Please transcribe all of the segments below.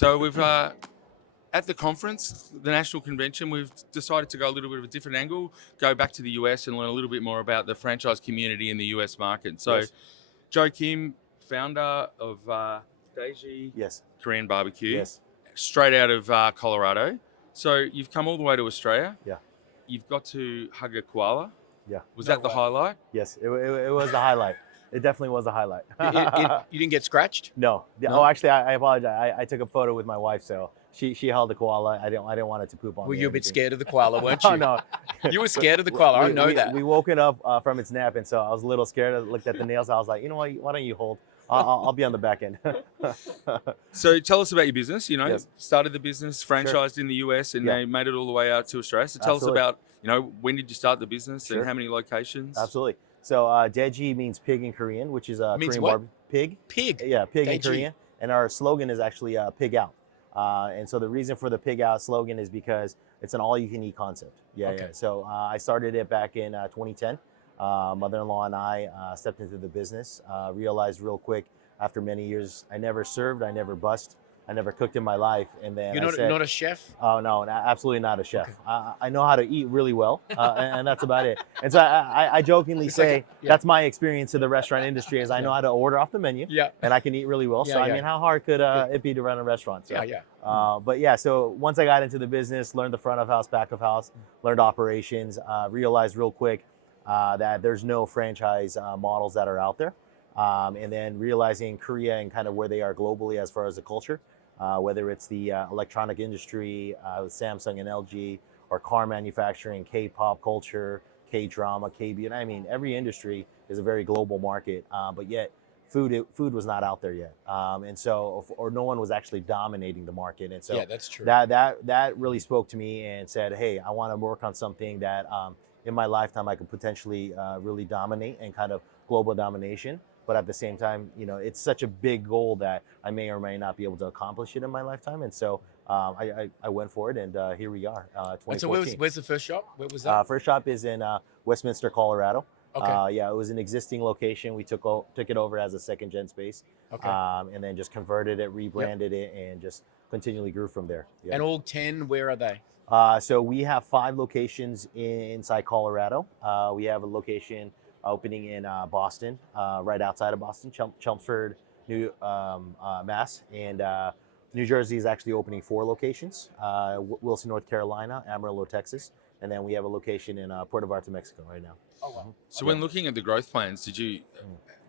So we've at the conference, the national convention, we've decided to go a little bit of a different angle, go back to the US and learn a little bit more about the franchise community in the US market. So, Yes. Joe Kim, founder of DAEGEE Yes. Korean Barbecue, Yes. straight out of Colorado. So you've come all the way to Australia. Yeah. You've got to hug a koala. Yeah. Was that the highlight? Yes. It was the highlight. It definitely was a highlight. You didn't get scratched? No. No? Oh, actually, I apologize. I took a photo with my wife, so she held the koala. I didn't want it to poop on me. Were you or a bit anything. scared of the koala, weren't you? Oh, no. You were scared of the koala. I know that. We woke it up from its nap, and so I was a little scared. I looked at the nails. I was like, you know what? Why don't you hold? I'll be on the back end. So tell us about your business. Yes. Started the business, franchised in the US, and they made it all the way out to Australia. So tell Absolutely. us about, when did you start the business Sure. and how many locations? Absolutely. So DAEGEE means pig in Korean, which is Means Korean what? pig. Pig. Yeah, pig in DAEGEE. Korean. And our slogan is actually pig out. And so the reason for the pig out slogan is because it's an all-you-can-eat concept. Okay. So I started it back in 2010. Mother-in-law and I stepped into the business, realized real quick after many years, I never served, I never bussed, I never cooked in my life. And then You're not a chef? Oh, no, absolutely not a chef. Okay. I know how to eat really well, and that's about it. And so I jokingly say that's my experience to the restaurant industry is I know how to order off the menu, and I can eat really well. Yeah, So, I mean, how hard could it be to run a restaurant? So, but yeah, so once I got into the business, learned the front of house, back of house, learned operations, realized real quick that there's no franchise models that are out there. And then realizing Korea and kind of where they are globally as far as the culture, whether it's the electronic industry, Samsung and LG, or car manufacturing, K-pop culture, K-drama, K-beauty. I mean, every industry is a very global market, but yet food was not out there yet. And so, or no one was actually dominating the market. And so yeah, that's true. That really spoke to me and said, hey, I want to work on something that in my lifetime I could potentially really dominate and kind of global domination. But at the same time, it's such a big goal that I may or may not be able to accomplish it in my lifetime. And so I went for it, and here we are, 2014. And so where's the first shop? Where was that? First shop is in Westminster, Colorado. Okay. Yeah, it was an existing location. We took it over as a second gen space, Okay. and then just converted it, rebranded it, and just continually grew from there. Yeah. And all 10, where are they? So we have 5 locations inside Colorado. We have a location opening in Boston, right outside of Boston, Chelmsford, Mass, and New Jersey is actually opening 4 locations. Wilson, North Carolina, Amarillo, Texas, and then we have a location in Puerto Vallarta, Mexico right now. Oh, wow. So when looking at the growth plans, did you,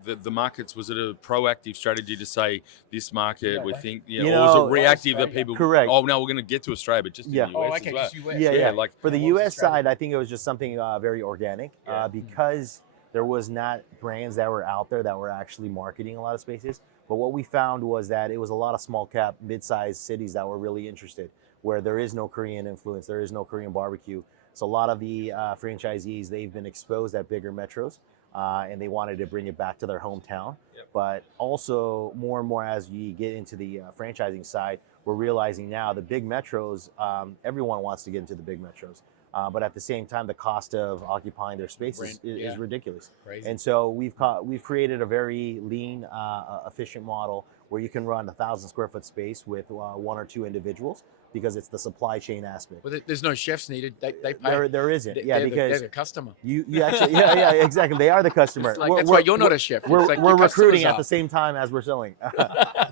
the markets, was it a proactive strategy to say this market, we think, or was it reactive that people, correct. oh, no, we're going to get to Australia, but just in the US as well? Just US. Yeah. Like for the What was US the strategy? side, I think it was just something very organic because there was not brands that were out there that were actually marketing a lot of spaces. But what we found was that it was a lot of small cap, mid-sized cities that were really interested, where there is no Korean influence, there is no Korean barbecue. So a lot of the franchisees, they've been exposed at bigger metros, and they wanted to bring it back to their hometown. Yep. But also more and more as you get into the franchising side, we're realizing now the big metros, everyone wants to get into the big metros. But at the same time, the cost of occupying their space is ridiculous. Crazy. And so we've created a very lean, efficient model where you can run 1,000 square foot space with 1 or 2 individuals because it's the supply chain aspect. Well, there's no chefs needed. They pay. There isn't. They're Because the customer. you actually, exactly. They are the customer. It's like, that's why you're not a chef. We're It's like your recruiting customers at are. the same time as we're selling.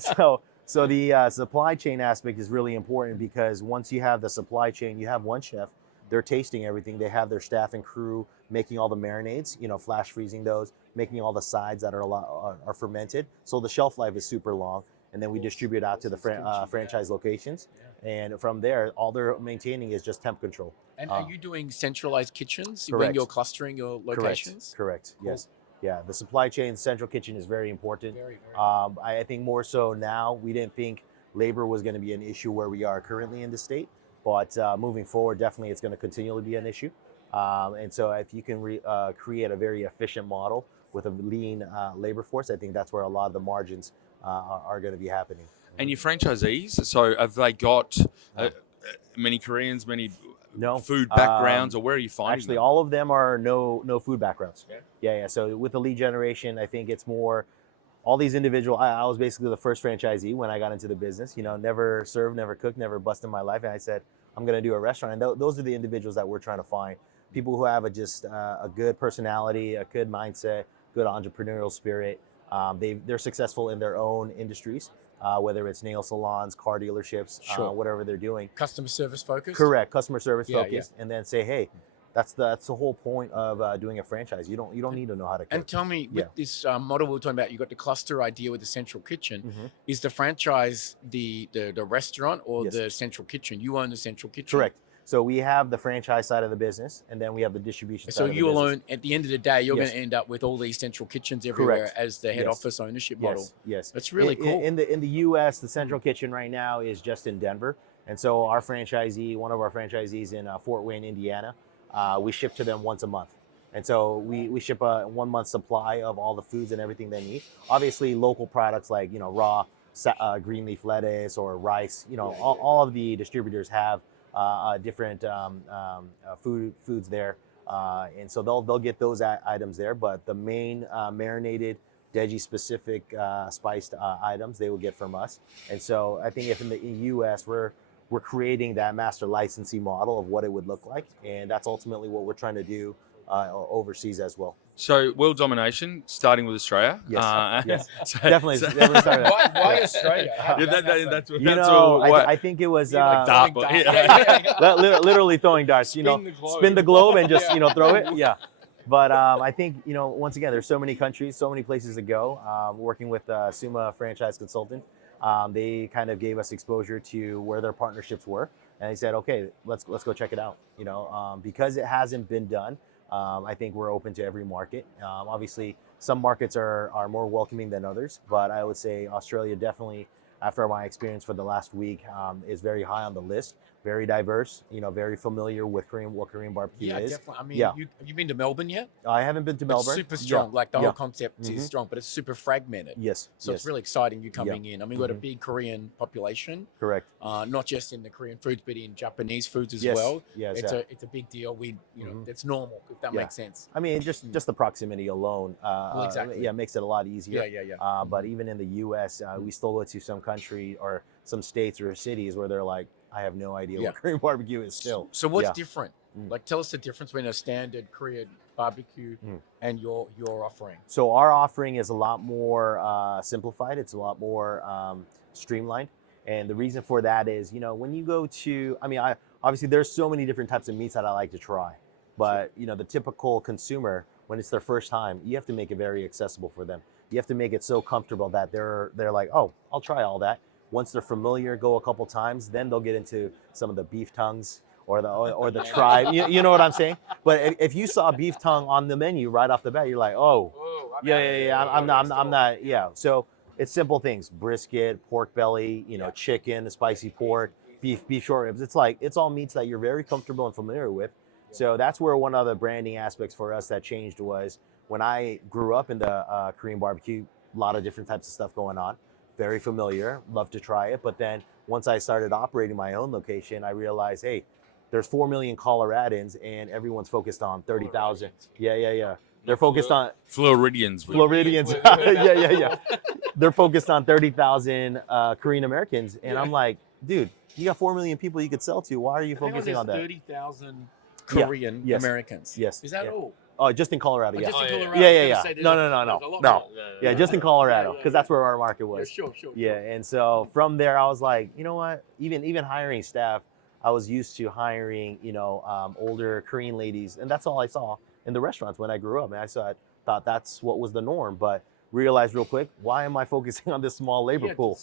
So the supply chain aspect is really important because once you have the supply chain, you have one chef. They're tasting everything. They have their staff and crew making all the marinades, flash freezing those, making all the sides that are fermented. So the shelf life is super long. And then we distribute out to the franchise locations. And from there, all they're maintaining is just temp control. And are you doing centralized kitchens when correct. you're clustering your locations? Correct. Cool. Yes. Yeah. The supply chain, central kitchen is very important. Very. I think more so now, we didn't think labor was going to be an issue where we are currently in the state. But moving forward, definitely it's going to continually be an issue. And so if you can create a very efficient model with a lean labor force, I think that's where a lot of the margins are going to be happening. And your franchisees, so have they got many Koreans, many food backgrounds, or where are you finding actually them? all of them are no food backgrounds. Yeah. So with the lead generation, I think it's more all these individual, I was basically the first franchisee when I got into the business, you know, never served, never cooked, never busted in my life. And I said, I'm going to do a restaurant. And those are the individuals that we're trying to find. People who have a good personality, a good mindset, good entrepreneurial spirit. They're successful in their own industries, whether it's nail salons, car dealerships, whatever they're doing. Customer service focused? Correct, customer service focused. And then say, hey, that's the whole point of doing a franchise. You don't need to know how to cook. And tell me, with this model we were talking about, you got the cluster idea with the central kitchen. Is the franchise the restaurant or the central kitchen? You own the central kitchen? Correct. So we have the franchise side of the business, and then we have the distribution side of the business. So you alone, at the end of the day, you're going to end up with all these central kitchens everywhere as the head office ownership model. Yes. That's really cool. In the U.S., the central kitchen right now is just in Denver. And so our franchisee, one of our franchisees in Fort Wayne, Indiana, we ship to them once a month. And so we ship a 1 month supply of all the foods and everything they need. Obviously, local products like, raw green leaf lettuce or rice, all of the distributors have different foods there, and so they'll get those items there. But the main marinated, DAEGEE specific spiced items they will get from us. And so I think if in the U.S. we're creating that master licensing model of what it would look like, and that's ultimately what we're trying to do overseas as well. So world domination, starting with Australia. Yes. Definitely. Why Australia? I think it was literally throwing darts. Spin the globe and just throw it. Yeah. But I think once again, there's so many countries, so many places to go. Working with Suma Franchise Consultant, they kind of gave us exposure to where their partnerships were, and they said, okay, let's go check it out. Because it hasn't been done. I think we're open to every market. Obviously, some markets are more welcoming than others, but I would say Australia definitely, after my experience for the last week, is very high on the list. Very diverse, very familiar with what Korean barbecue is. Definitely. I mean, have you been to Melbourne yet? I haven't been to Melbourne. It's super strong. Like the whole concept is strong, but it's super fragmented. Yes. So it's really exciting you coming in. I mean, we've got a big Korean population. Correct. Not just in the Korean foods, but in Japanese foods as well. Yes. It's a big deal. It's normal, if that makes sense. I mean, just the proximity alone, exactly. Makes it a lot easier. Yeah. But even in the U.S., we still go to some country or some states or cities where they're like, I have no idea what Korean barbecue is still. So what's different? Like, tell us the difference between a standard Korean barbecue and your offering. So our offering is a lot more simplified. It's a lot more streamlined. And the reason for that is, when you go to, obviously there's so many different types of meats that I like to try. But, the typical consumer, when it's their first time, you have to make it very accessible for them. You have to make it so comfortable that they're like, oh, I'll try all that. Once they're familiar, go a couple times, then they'll get into some of the beef tongues or the tribe. You know what I'm saying? But if you saw beef tongue on the menu right off the bat, you're like, oh, I'm not. Yeah. So it's simple things: brisket, pork belly, chicken, spicy pork, beef short ribs. It's all meats that you're very comfortable and familiar with. So that's where one of the branding aspects for us that changed was when I grew up in the Korean barbecue, a lot of different types of stuff going on. Very familiar, love to try it. But then once I started operating my own location, I realized, hey, there's 4 million Coloradans and everyone's focused on 30,000. Yeah. They're focused on Floridians. Yeah. They're focused on 30,000 Korean Americans. And I'm like, dude, you got 4 million people you could sell to. Why are you focusing on that? 30,000 Korean Americans. Yes. Is that all? Oh, just in Colorado, Just in Colorado. Yeah. No. Yeah, just in Colorado, because that's where our market was. Sure. Yeah, and so from there, I was like, you know what? Even hiring staff, I was used to hiring, older Korean ladies, and that's all I saw in the restaurants when I grew up. And I thought that's what was the norm, but realized real quick, why am I focusing on this small labor pool?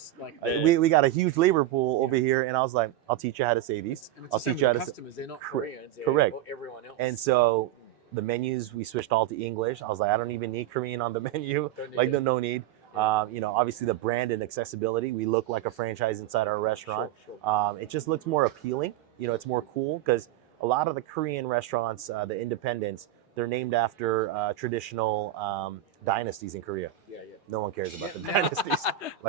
We got a huge labor pool over here, and I was like, I'll teach you how to say these. I'll teach you how to. Customers, they're not Koreans. They're correct. Everyone else. And so the menus, we switched all to English. I was like, I don't even need Korean on the menu. No need. Obviously the brand and accessibility, we look like a franchise inside our restaurant. Sure. It just looks more appealing. It's more cool because a lot of the Korean restaurants, the independents, they're named after traditional dynasties in Korea. Yeah. No one cares about the dynasties.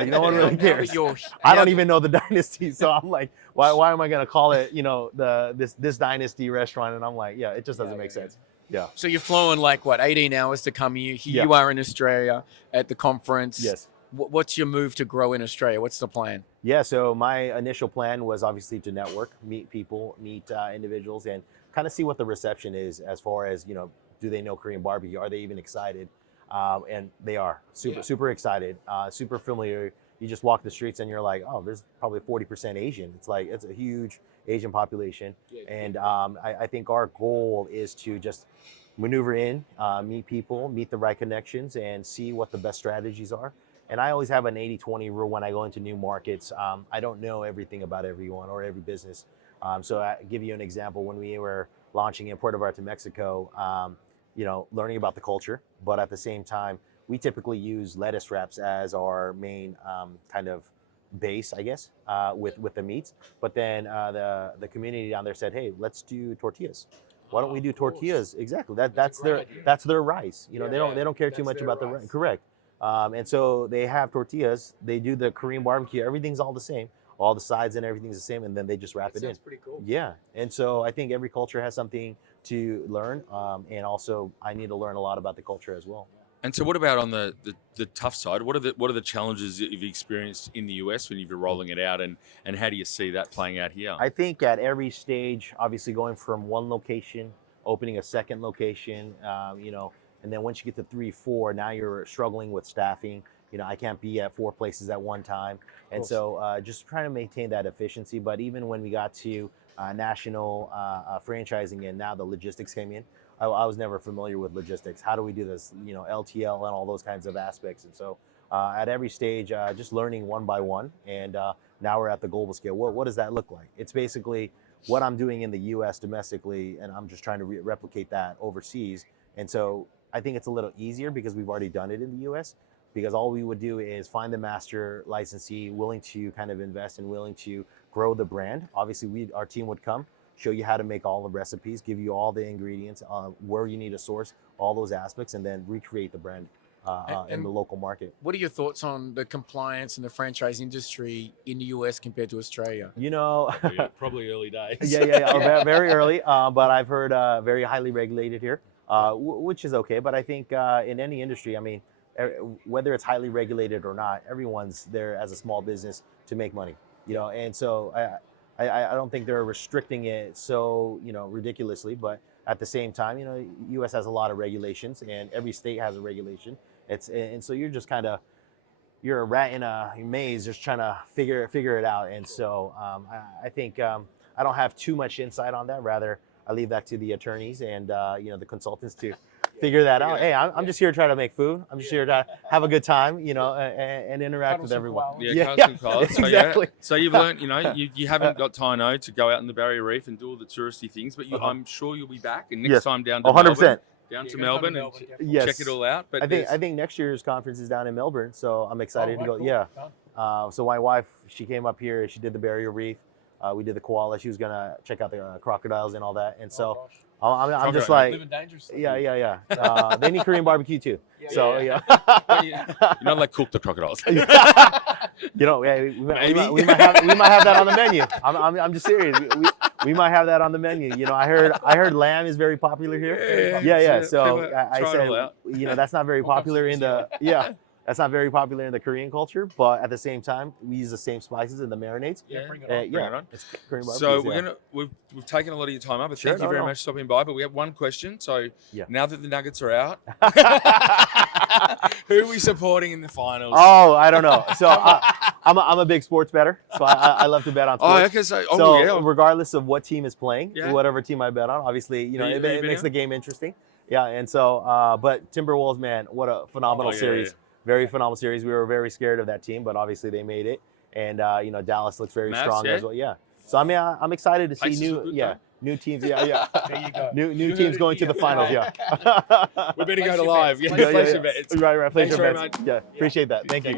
No one really cares. I don't even know the dynasties. So I'm like, why am I going to call it, this dynasty restaurant? And I'm like, it just doesn't make sense. Yeah. So you're flowing like what, 18 hours to come here. Here Yeah. you are in Australia at the conference. Yes. What's your move to grow in Australia? What's the plan? Yeah, so my initial plan was obviously to network, meet people, meet individuals, and kind of see what the reception is as far as, do they know Korean barbecue? Are they even excited? And they are super excited, super familiar. You just walk the streets and you're like, oh, there's probably 40% Asian. It's like, it's a huge Asian population. And I think our goal is to just maneuver in, meet people, meet the right connections, and see what the best strategies are. And I always have an 80-20 rule when I go into new markets. I don't know everything about everyone or every business. So I give you an example. When we were launching in Puerto Vallarta, Mexico, learning about the culture, but at the same time, we typically use lettuce wraps as our main kind of base, I guess, with the meats. But then the community down there said, hey, let's do tortillas. Why don't we do tortillas? Exactly. That's their rice. They don't care too much about the rice. Correct. And so they have tortillas. They do the Korean barbecue. Everything's all the same. All the sides and everything's the same, and then they just wrap it in. That's pretty cool. Yeah. And so I think every culture has something to learn, and also I need to learn a lot about the culture as well. And so, what about on the tough side? What are the challenges that you've experienced in the US when you've been rolling it out, and how do you see that playing out here? I think at every stage, obviously going from one location, opening a second location, and then once you get to 3, 4, now you're struggling with staffing. I can't be at 4 places at one time, and so just trying to maintain that efficiency. But even when we got to national franchising, and now the logistics came in, I was never familiar with logistics. How do we do this? LTL and all those kinds of aspects. And so at every stage, just learning one by one. And now we're at the global scale. What does that look like? It's basically what I'm doing in the U.S. domestically, and I'm just trying to replicate that overseas. And so I think it's a little easier because we've already done it in the U.S. Because all we would do is find the master licensee willing to kind of invest and willing to grow the brand. Obviously, our team would come, show you how to make all the recipes, give you all the ingredients, where you need to source, all those aspects, and then recreate the brand in the local market. What are your thoughts on the compliance and the franchise industry in the US compared to Australia? Probably early days. Yeah. Very early, but I've heard very highly regulated here, which is okay. But I think in any industry, I mean, whether it's highly regulated or not, everyone's there as a small business to make money, and so I don't think they're restricting it so ridiculously, but at the same time, U.S. has a lot of regulations, and every state has a regulation. And so you're just you're a rat in a maze, just trying to figure it out. And so I think I don't have too much insight on that. Rather, I leave that to the attorneys and the consultants to figure that out. Hey, I'm just here to try to make food. I'm just here to have a good time, and interact with everyone. Yeah. So, exactly. So you've learned, you haven't got time to go out in the Barrier Reef and do all the touristy things, but I'm sure you'll be back and next time down to 100%. Melbourne and check it all out. But I think next year's conference is down in Melbourne, so I'm excited to go. Cool. Yeah. So my wife, she came up here. She did the Barrier Reef. We did the koala. She was gonna check out the crocodiles and all that. And so I'm just like, living dangerously. Yeah. They need Korean barbecue too. Yeah. You're not like cook the crocodiles. We might have that on the menu. I'm just serious. We might have that on the menu. I heard lamb is very popular here. Yeah. So I said, that's not very popular in the That's not very popular in the Korean culture, but at the same time, we use the same spices in the marinades. Bring it on. It's Korean barbecue. So we've taken a lot of your time up, but thank you very much for stopping by. But we have one question. So now that the Nuggets are out, who are we supporting in the finals? Oh, I don't know. So I'm a big sports bettor, so I love to bet on sports. Oh, okay. So regardless of what team is playing, whatever team I bet on, obviously, it makes the game interesting. Yeah, and so, but Timberwolves, man, what a phenomenal series. Very phenomenal series. We were very scared of that team, but obviously they made it. And Dallas looks very strong as well. Yeah. So I'm excited to see new teams. Yeah. There you go. New teams going to the finals. Yeah. We better go to live. Right. Place your bets. Yeah. Appreciate that. Thank you.